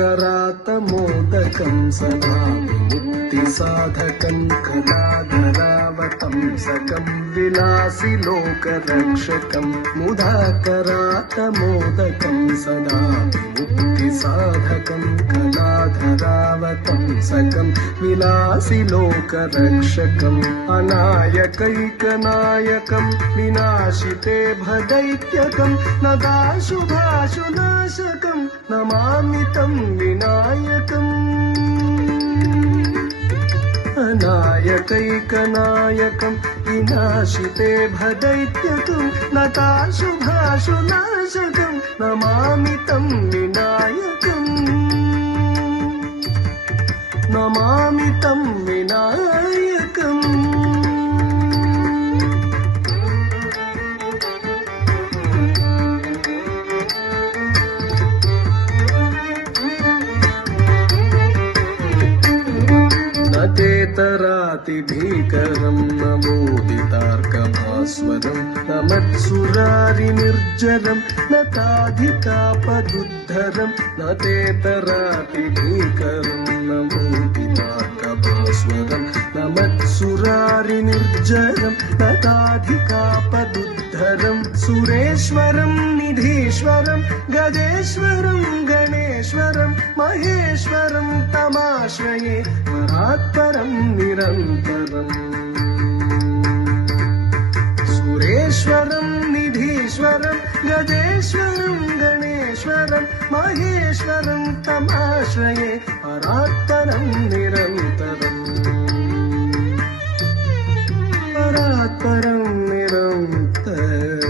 करातमोदकं सदा विमुक्तिसाधकं कलाधरावतंसकं विलासि लोकरक्षकं मुदा करातमोदकं सदा विमुक्तिसाधकं कलाधरावतंसकं विलासि लोकरक्षकम् अनायकैकनायकं विनाशिते भदैत्यकं नदाशुभाशुनाशकं नमामि तं विनायकम् अनायकैकनायकं विनाशिते भदैत्यकं नताशुभाशुनाशकं नमामि तं विनायकम् नमामि तं विनायकम् तेतरातिभीकरं नमोदितार्कभास्वरं न मत्सुरारिनिर्जरं न ताधिकापदुद्धरं न तेतरातिभीकरं नमोदितार्कभास्वरं न मत्सुरारिनिर्जरं न ताधिकापदुद्धरं सुरेश्वरं निधीश्वरं गजेश्वरं गणेश्वरं महेश्वरं तमाश्रये परात्परं निरन्तरम् सुरेश्वरं निधीश्वरं गजेश्वरं गणेश्वरं महेश्वरं तमाश्रये परात्परं निरन्तरम् परात्परं निरन्तरम्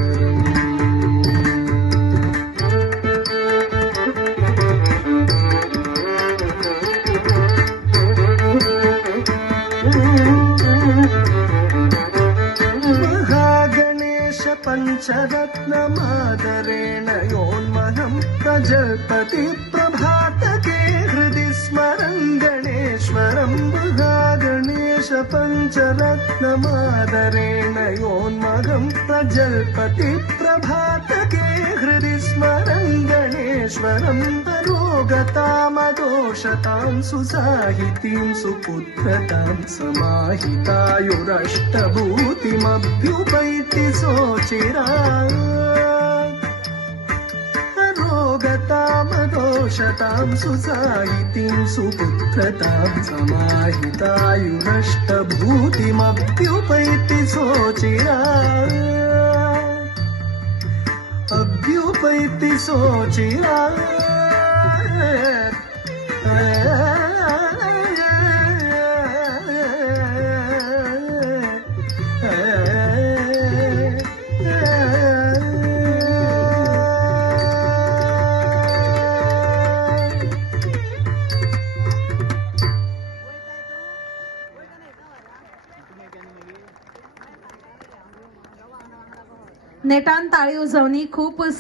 पञ्चरत्नमादरेण योन्महं प्रजल्पति प्रभातके हृदि स्मरं गणेश्वरं महागणेश पञ्चरत्नमादरेण योन्महं प्रजल्पति प्रभातके हृदि स्मरं गणेश्वरं अरोगतामदोषतां सुसाहितीं सुपुत्रतां समाहितायुरष्टभूतिमभ्युपैति सोचिरात् अरोगतामदोषतां सुसाहितीं सुपुत्रतां समाहितायुरष्टभूतिमभ्युपैति सोचिरात् अभ्युपैति सोचिरात् नेटान ताळी उजवणी खूप